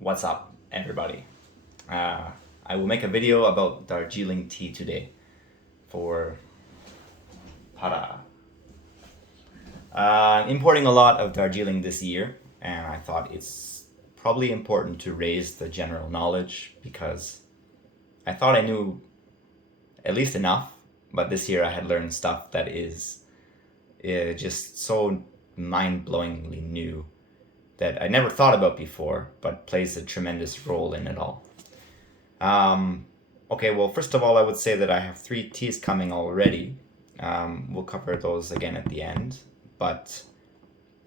What's up, everybody? I will make a video about Darjeeling tea today for Para. I'm importing a lot of Darjeeling this year, and I thought it's probably important to raise the general knowledge because I thought I knew at least enough, but this year I had learned stuff that is just so mind-blowingly new that I never thought about before, but plays a tremendous role in it all. Okay, well, first of all, I would say that I have 3 teas coming already. We'll cover those again at the end, but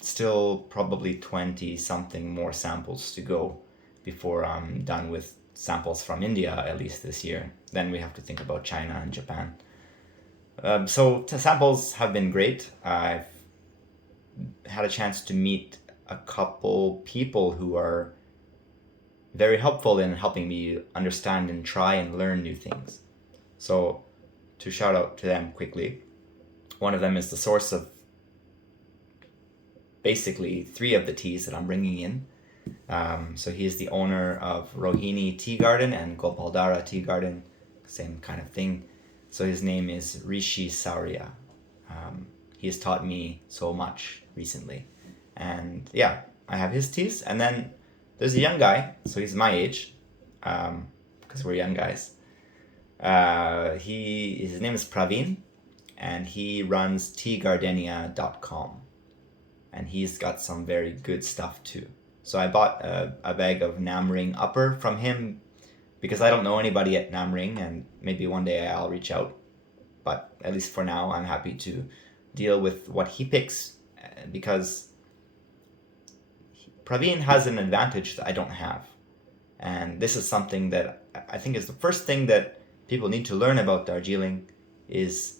still probably 20 something more samples to go before I'm done with samples from India, at least this year. Then we have to think about China and Japan. So samples have been great. I've had a chance to meet a couple people who are very helpful in helping me understand and try and learn new things. So, to shout out to them quickly, one of them is the source of basically 3 of the teas that I'm bringing in. So he is the owner of Rohini Tea Garden and Gopaldara Tea Garden, same kind of thing. So his name is Rishi Sauria. He has taught me so much recently. And yeah, I have his teas. And then there's a young guy, so he's my age, because we're young guys. His name is Praveen, and he runs TeaGardenia.com. And he's got some very good stuff too. So I bought a bag of Namring Upper from him because I don't know anybody at Namring, and maybe one day I'll reach out. But at least for now, I'm happy to deal with what he picks because Praveen has an advantage that I don't have. And this is something that I think is the first thing that people need to learn about Darjeeling is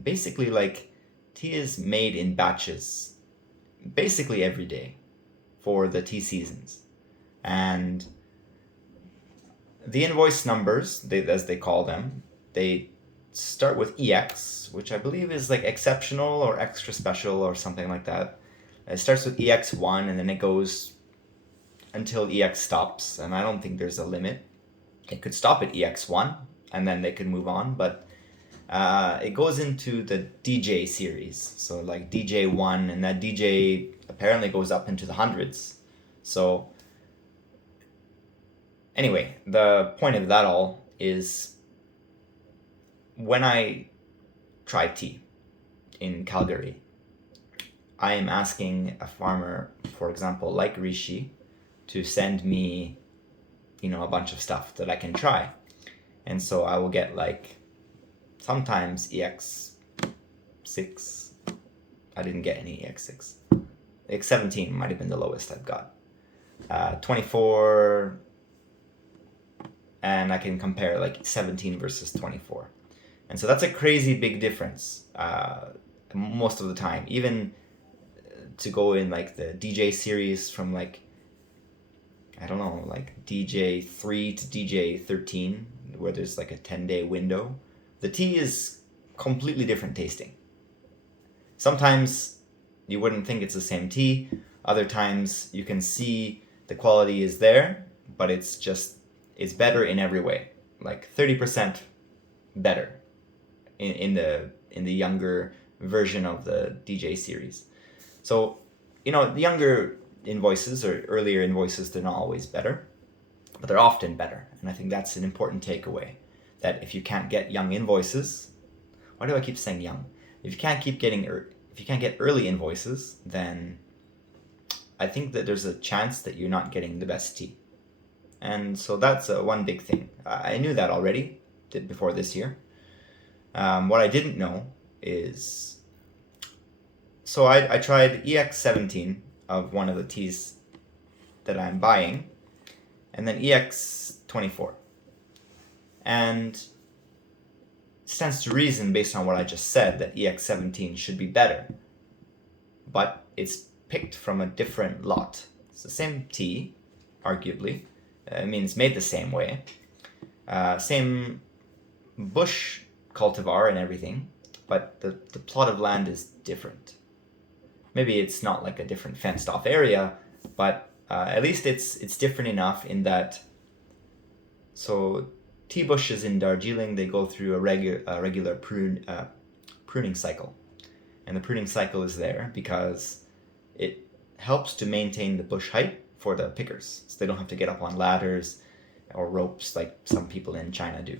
basically like tea is made in batches basically every day for the tea seasons. And the invoice numbers, as they call them, they start with EX, which I believe is like exceptional or extra special or something like that. It starts with EX1 and then it goes until EX stops, and I don't think there's a limit. It could stop at EX1 and then they could move on, but it goes into the DJ series. So like DJ1, and that DJ apparently goes up into the hundreds. So anyway, the point of that all is when I try tea in Calgary, I am asking a farmer, for example, like Rishi, to send me, a bunch of stuff that I can try. And so I will get like sometimes EX6. I didn't get any EX6. EX17 might have been the lowest I've got. 24, and I can compare like 17 versus 24. And so that's a crazy big difference most of the time. Even to go in like the DJ series from like, I don't know, like DJ3 to DJ13, where there's like a 10-day window, the tea is completely different tasting. Sometimes you wouldn't think it's the same tea. Other times you can see the quality is there, but it's better in every way. Like 30% better in the younger version of the DJ series. So, the younger invoices or earlier invoices, they're not always better, but they're often better. And I think that's an important takeaway, that if you can't get young invoices, why do I keep saying young? If you can't get early invoices, then I think that there's a chance that you're not getting the best tea. And so that's one big thing. I knew that already, before this year. What I didn't know is, so I tried EX17 of one of the teas that I'm buying, and then EX24. And it stands to reason, based on what I just said, that EX17 should be better. But it's picked from a different lot. It's the same tea, arguably. It's made the same way. Same bush cultivar and everything, but the plot of land is different. Maybe it's not like a different fenced off area, but at least it's different enough in that. So tea bushes in Darjeeling, they go through a regular pruning cycle, and the pruning cycle is there because it helps to maintain the bush height for the pickers, so they don't have to get up on ladders or ropes like some people in China do.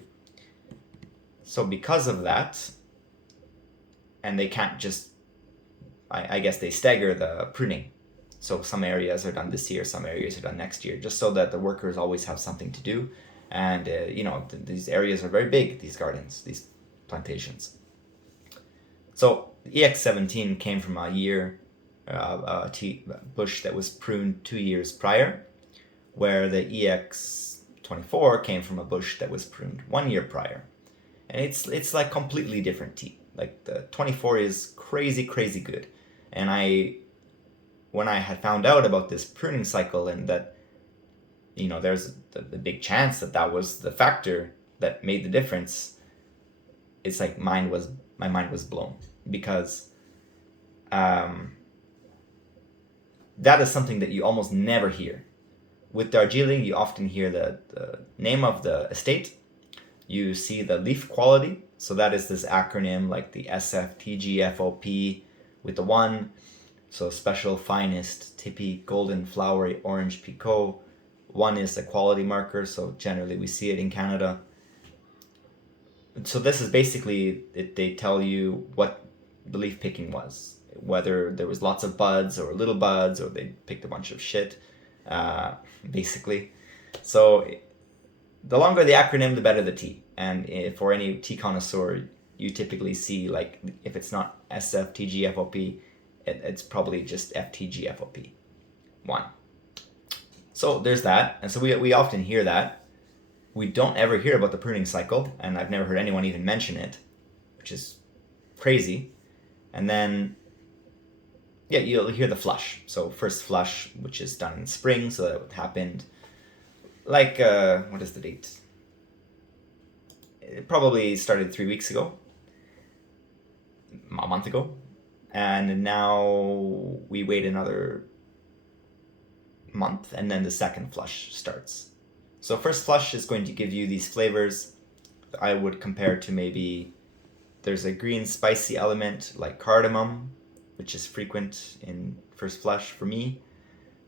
So because of that, and they can't just, I guess they stagger the pruning. So some areas are done this year, some areas are done next year, just so that the workers always have something to do. And these areas are very big, these gardens, these plantations. So EX17 came from a tea bush that was pruned 2 years prior, where the EX24 came from a bush that was pruned 1 year prior. And it's like completely different tea. Like the 24 is crazy good. And when I had found out about this pruning cycle, and that there's the big chance that was the factor that made the difference, it's like my mind was blown, because that is something that you almost never hear. With Darjeeling, you often hear the name of the estate. You see the leaf quality, so that is this acronym like the SFTGFOP with the 1. So special, finest, tippy, golden, flowery, orange, picot. 1 is a quality marker, so generally we see it in Canada. So this is basically, they tell you what the leaf picking was, whether there was lots of buds or little buds, or they picked a bunch of shit, basically. So the longer the acronym, the better the tea. And for any tea connoisseur, you typically see, like, if it's not SFTGFOP, it's probably just FTGFOP 1. So there's that. And so we often hear that. We don't ever hear about the pruning cycle, and I've never heard anyone even mention it, which is crazy. And then, yeah, you'll hear the flush. So first flush, which is done in spring, so that happened like, what is the date? It probably started 3 weeks ago, a month ago. And now we wait another month, and then the second flush starts. So first flush is going to give you these flavors. I would compare to, maybe there's a green spicy element like cardamom, which is frequent in first flush for me.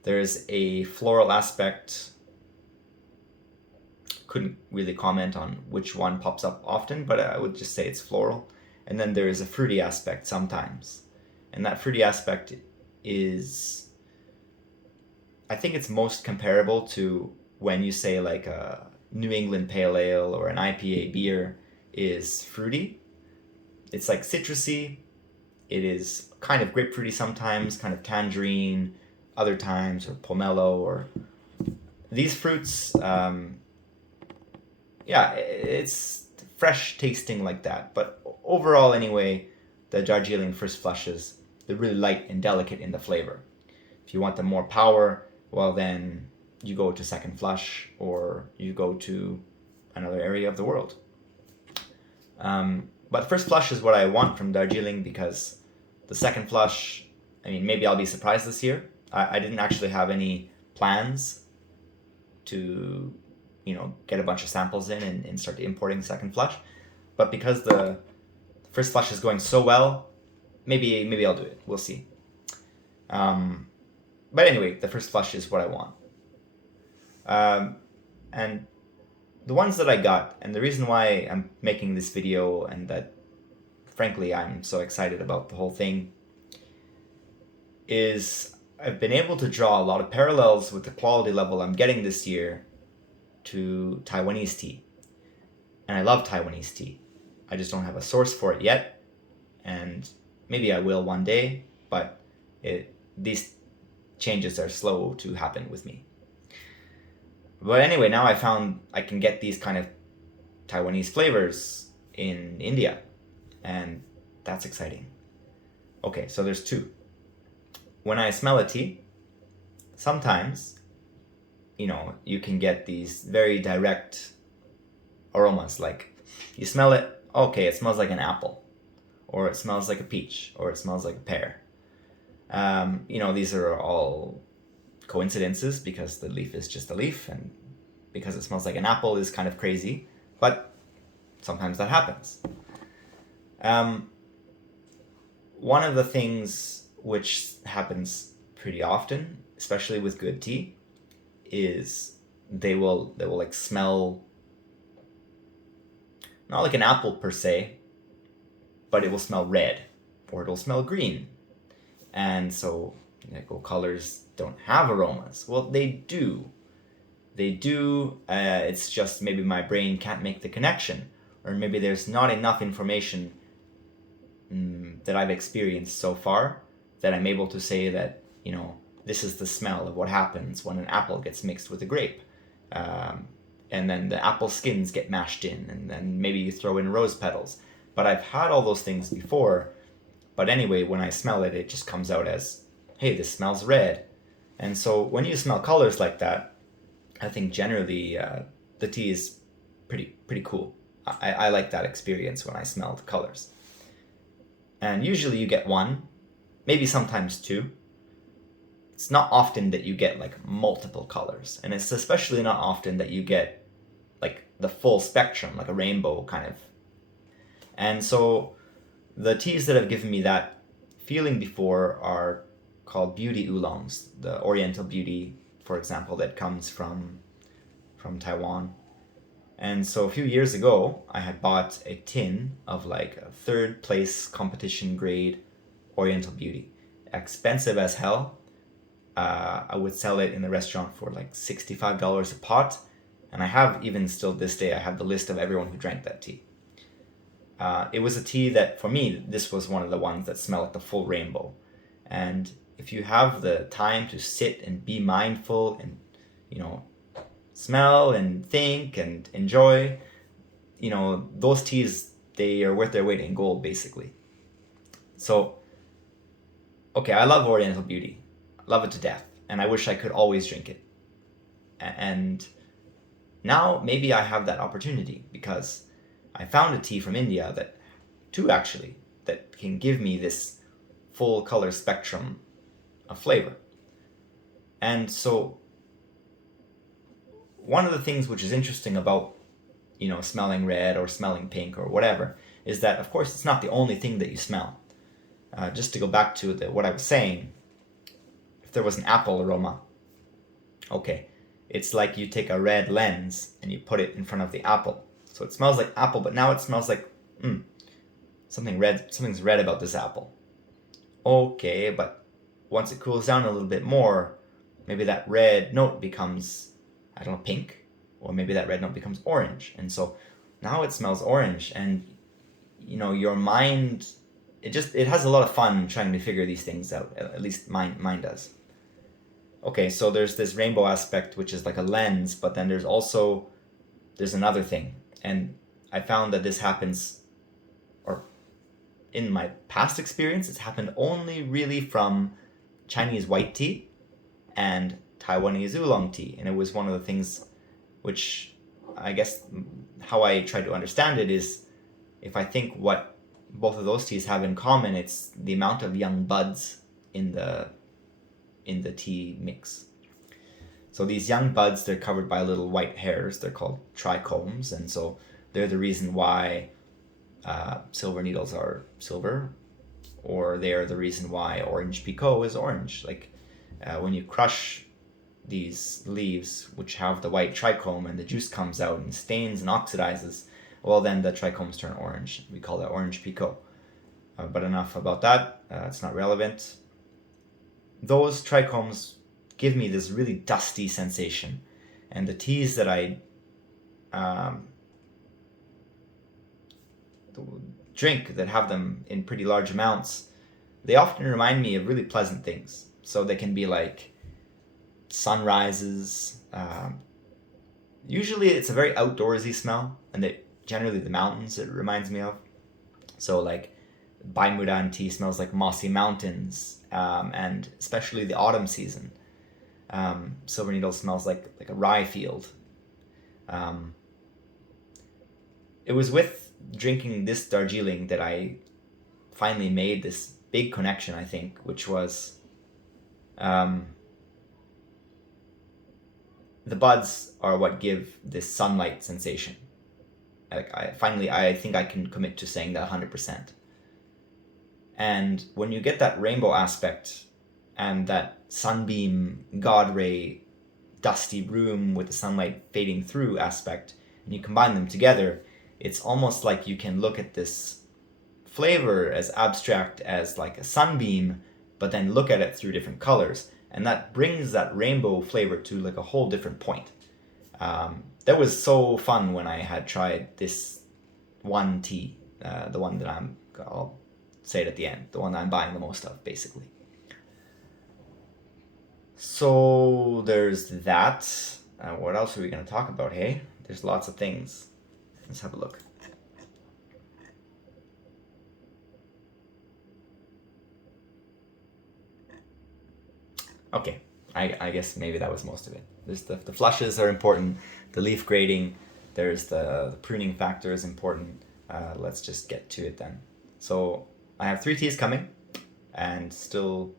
There's a floral aspect. Couldn't really comment on which one pops up often, but I would just say it's floral. And then there is a fruity aspect sometimes. And that fruity aspect is, I think it's most comparable to when you say like a New England Pale Ale or an IPA beer is fruity. It's like citrusy. It is kind of grapefruity sometimes, kind of tangerine other times, or pomelo, or these fruits. Yeah, it's fresh tasting like that. But overall, anyway, the Darjeeling first flushes, they're really light and delicate in the flavor. If you want the more power, well, then you go to second flush, or you go to another area of the world. But first flush is what I want from Darjeeling, because the second flush, I mean, maybe I'll be surprised this year. I didn't actually have any plans to, get a bunch of samples in and start importing second flush. But because the first flush is going so well, maybe I'll do it. We'll see. But anyway, the first flush is what I want. And the ones that I got, and the reason why I'm making this video, and that frankly I'm so excited about the whole thing, is I've been able to draw a lot of parallels with the quality level I'm getting this year to Taiwanese tea. And I love Taiwanese tea. I just don't have a source for it yet, and maybe I will one day, but these changes are slow to happen with me. But anyway, now I found I can get these kind of Taiwanese flavors in India, and that's exciting. Okay, so there's 2. When I smell a tea, sometimes, you can get these very direct aromas. Like, you smell it, okay, it smells like an apple, or it smells like a peach, or it smells like a pear. These are all coincidences because the leaf is just a leaf, and because it smells like an apple is kind of crazy, but sometimes that happens. One of the things which happens pretty often, especially with good tea, is they will like smell not like an apple per se, but it will smell red or it'll smell green. And so, like, well, colors don't have aromas. Well, they do. They do. It's just maybe my brain can't make the connection, or maybe there's not enough information that I've experienced so far that I'm able to say that, you know, this is the smell of what happens when an apple gets mixed with a grape. And then the apple skins get mashed in, and then maybe you throw in rose petals. But I've had all those things before. But anyway, when I smell it, it just comes out as, hey, this smells red. And so when you smell colors like that, I think generally the tea is pretty cool. I like that experience when I smell the colors. And usually you get one, maybe sometimes two. It's not often that you get like multiple colors. And it's especially not often that you get like the full spectrum, like a rainbow kind of. And so the teas that have given me that feeling before are called beauty oolongs, the Oriental beauty, for example, that comes from Taiwan. And so a few years ago, I had bought a tin of like a third place competition grade Oriental beauty. Expensive as hell. I would sell it in the restaurant for like $65 a pot. And I have, even still this day, I have the list of everyone who drank that tea. It was a tea that, for me, this was one of the ones that smelled like the full rainbow. And if you have the time to sit and be mindful and, you know, smell and think and enjoy, you know, those teas, they are worth their weight in gold, basically. So, okay, I love Oriental beauty. I love it to death. And I wish I could always drink it. And now maybe I have that opportunity because I found a tea from India two actually, that can give me this full color spectrum of flavor. And so one of the things which is interesting about, you know, smelling red or smelling pink or whatever, is that of course it's not the only thing that you smell. Just to go back to what I was saying, if there was an apple aroma, okay, it's like you take a red lens and you put it in front of the apple. So it smells like apple, but now it smells like, something's red about this apple. Okay, but once it cools down a little bit more, maybe that red note becomes, I don't know, pink, or maybe that red note becomes orange. And so now it smells orange, and, you know, your mind, it has a lot of fun trying to figure these things out. At least mine does. Okay, so there's this rainbow aspect, which is like a lens, but then there's another thing. And I found that this happens, or in my past experience, it's happened only really from Chinese white tea and Taiwanese oolong tea. And it was one of the things which, I guess, how I try to understand it is, if I think what both of those teas have in common, it's the amount of young buds in the tea mix. So these young buds, they're covered by little white hairs. They're called trichomes, and so they're the reason why silver needles are silver, or they are the reason why orange pekoe is orange. Like when you crush these leaves, which have the white trichome, and the juice comes out and stains and oxidizes, well, then the trichomes turn orange. We call that orange pekoe. But enough about that. It's not relevant. Those trichomes give me this really dusty sensation, and the teas that I drink that have them in pretty large amounts, they often remind me of really pleasant things. So they can be like sunrises. Usually it's a very outdoorsy smell, and generally the mountains it reminds me of. So like Baimudan tea smells like mossy mountains, and especially the autumn season. Silver needle smells like a rye field. It was with drinking this Darjeeling that I finally made this big connection, I think, which was the buds are what give this sunlight sensation. Like I think I can commit to saying that 100%. And when you get that rainbow aspect and that sunbeam, God ray, dusty room with the sunlight fading through aspect, and you combine them together, it's almost like you can look at this flavor as abstract as like a sunbeam, but then look at it through different colors. And that brings that rainbow flavor to like a whole different point. That was so fun when I had tried this one tea, the one that I'll say it at the end, the one that I'm buying the most of, basically. So there's that. What else are we going to talk about, hey? There's lots of things. Let's have a look. Okay, I guess maybe that was most of it. There's the flushes are important, the leaf grading, there's the pruning factor is important. Let's just get to it then. So I have 3 teas coming, and still,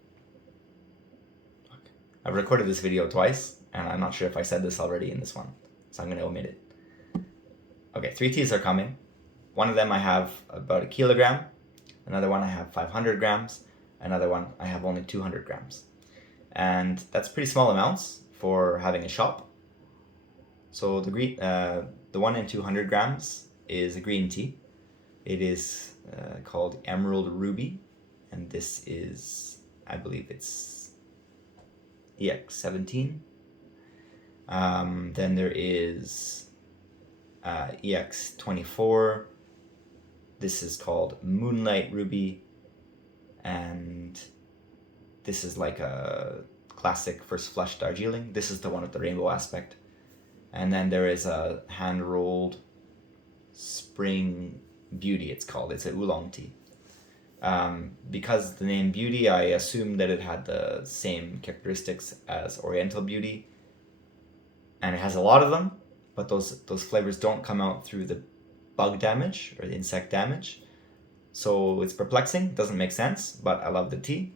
I've recorded this video twice, and I'm not sure if I said this already in this one, so I'm going to omit it. Okay, 3 teas are coming. One of them I have about 1 kilogram, another one I have 500 grams, another one I have only 200 grams. And that's pretty small amounts for having a shop. So the one in 200 grams is a green tea. It is called Emerald Ruby, and this is, I believe it's EX17. Then there is EX24. This is called Moonlight Ruby, and this is like a classic first flush Darjeeling. This is the one with the rainbow aspect. And then there is a hand-rolled Spring Beauty, it's called. It's a oolong tea. Because the name Beauty, I assumed that it had the same characteristics as Oriental Beauty. And it has a lot of them, but those flavors don't come out through the bug damage or the insect damage. So it's perplexing, doesn't make sense, but I love the tea.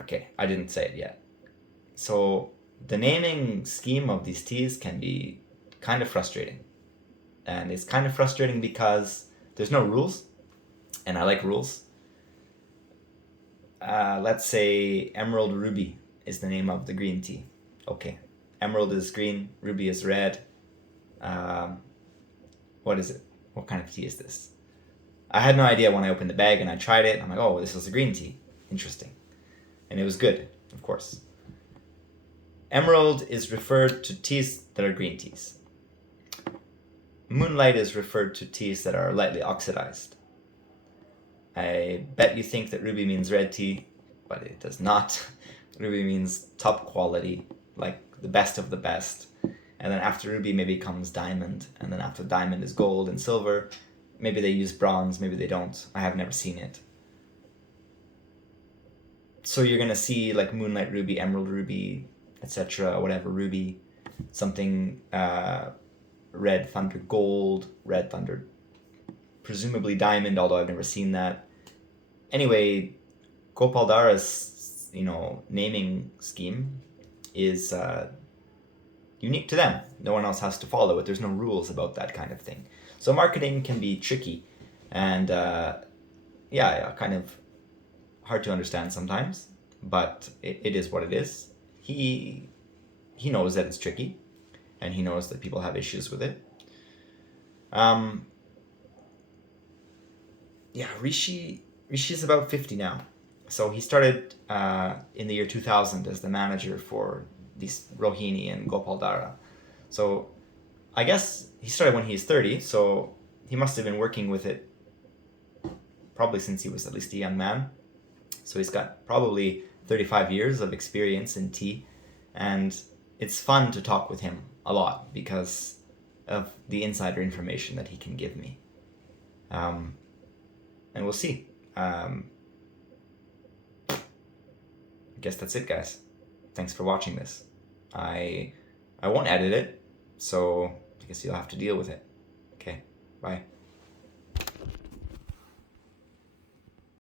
Okay, I didn't say it yet. So the naming scheme of these teas can be kind of frustrating. And it's kind of frustrating because there's no rules, and I like rules. Let's say Emerald Ruby is the name of the green tea. Okay, Emerald is green, Ruby is red. What is it? What kind of tea is this? I had no idea when I opened the bag and I tried it. I'm like, oh, this was a green tea. Interesting. And it was good, of course. Emerald is referred to teas that are green teas. Moonlight is referred to teas that are lightly oxidized. I bet you think that Ruby means red tea, but it does not. Ruby means top quality, like the best of the best. And then after Ruby maybe comes Diamond, and then after Diamond is Gold and Silver. Maybe they use bronze, maybe they don't. I have never seen it. So you're gonna see like Moonlight Ruby, Emerald Ruby, etc., whatever Ruby, something Red Thunder Gold, Red Thunder, presumably Diamond, although I've never seen that. Anyway, Gopal Dara's naming scheme is unique to them. No one else has to follow it. There's no rules about that kind of thing. So marketing can be tricky, and kind of hard to understand sometimes, but it is what it is. He knows that it's tricky, and he knows that people have issues with it. Rishi's about 50 now. So he started in the year 2000 as the manager for these Rohini and Gopal Dara. So I guess he started when he was 30, so he must have been working with it probably since he was at least a young man. So he's got probably 35 years of experience in tea, and it's fun to talk with him a lot because of the insider information that he can give me. And we'll see. I guess that's it, guys. Thanks for watching this. I won't edit it, so I guess you'll have to deal with it. Okay, bye.